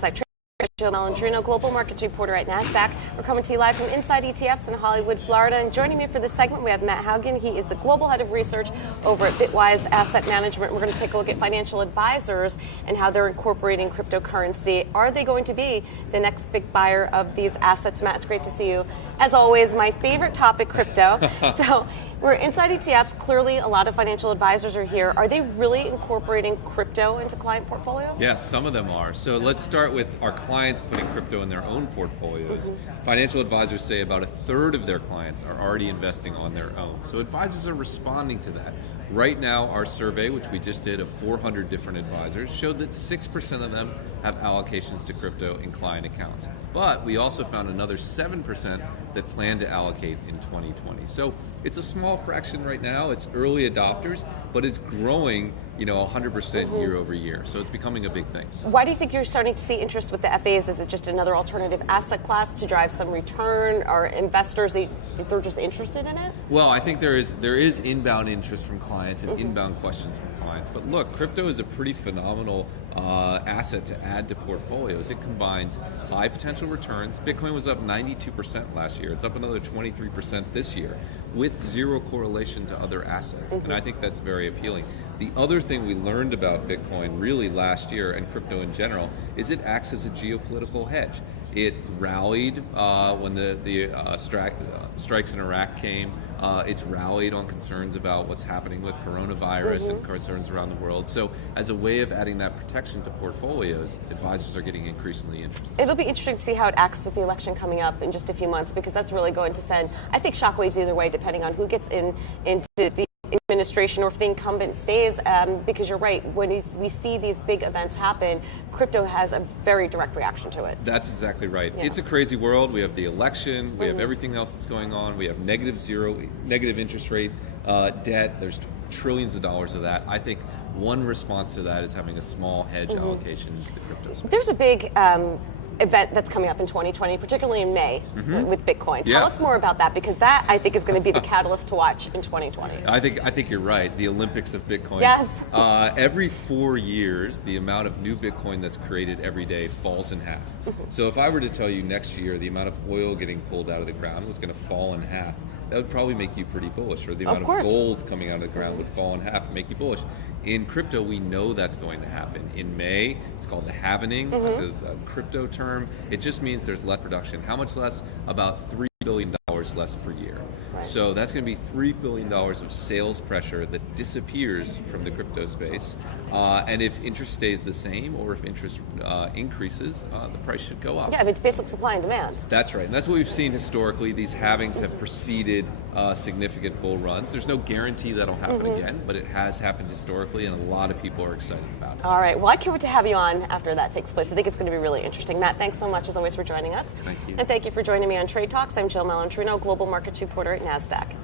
Nasdaq. Malandrino, Global Markets Reporter at Nasdaq. We're coming to you live from Inside ETFs in Hollywood, Florida. And joining me for this segment, we have Matt Hougan. He is the Global Head of Research over at Bitwise Asset Management. We're going to take a look at financial advisors and how they're incorporating cryptocurrency. Are they going to be the next big buyer of these assets? Matt, it's great to see you. As always, my favorite topic, crypto. So we're Inside ETFs. Clearly, a lot of financial advisors are here. Are they really incorporating crypto into client portfolios? Yes, some of them are. So let's start with our clients putting crypto in their own portfolios. Financial advisors say about a third of their clients are already investing on their own. So advisors are responding to that. Right now, our survey, which we just did of 400 different advisors, showed that 6% of them have allocations to crypto in client accounts. But we also found another 7% that plan to allocate in 2020. So it's a small fraction right now. It's early adopters, but it's growing, 100% year over year. So it's becoming a big thing. Why do you think you're starting to see interest with the FAs? Is it just another alternative asset class to drive some return? Or investors, they're just interested in it? Well, I think there is inbound interest from clients and inbound questions from clients. But look, crypto is a pretty phenomenal asset to add to portfolios. It combines high potential returns. Bitcoin was up 92% last year. It's up another 23% this year with zero correlation to other assets. And I think that's very appealing. The other thing we learned about Bitcoin really last year, and crypto in general, is it acts as a geopolitical hedge. It rallied when the strikes in Iraq came. It's rallied on concerns about what's happening with coronavirus and concerns around the world. So as a way of adding that protection to portfolios, advisors are getting increasingly interested. It'll be interesting to see how it acts with the election coming up in just a few months, because that's really going to send, I think, shockwaves either way, depending on who gets into the administration or if the incumbent stays, because you're right, when we see these big events happen, crypto has a very direct reaction to it. That's exactly right. Yeah. It's a crazy world. We have the election, we have everything else that's going on, we have negative interest rate debt, there's trillions of dollars of that. I think one response to that is having a small hedge allocation into the crypto space. There's a big event that's coming up in 2020, particularly in May with Bitcoin. Tell us more about that, because that, I think, is going to be the catalyst to watch in 2020. I think you're right. The Olympics of Bitcoin. Yes. Every 4 years, the amount of new Bitcoin that's created every day falls in half. So if I were to tell you next year the amount of oil getting pulled out of the ground was going to fall in half, that would probably make you pretty bullish. Or the amount of gold coming out of the ground would fall in half and make you bullish. In crypto, we know that's going to happen. In May, it's called the halvening. That's a crypto term. It just means there's less production. How much less? About $3 billion less per year. Right. So that's going to be $3 billion of sales pressure that disappears from the crypto space. And if interest stays the same, or if interest increases, the price should go up. Yeah, I mean, it's basic supply and demand. That's right. And that's what we've seen historically. These halvings have preceded significant bull runs. There's no guarantee that'll happen again, but it has happened historically, and a lot of people are excited about it. All right. Well, I can't wait to have you on after that takes place. I think it's going to be really interesting. Matt, thanks so much, as always, for joining us. Thank you. And thank you for joining me on Trade Talks. I'm Jill Malandrino, Global Markets Reporter at Nasdaq.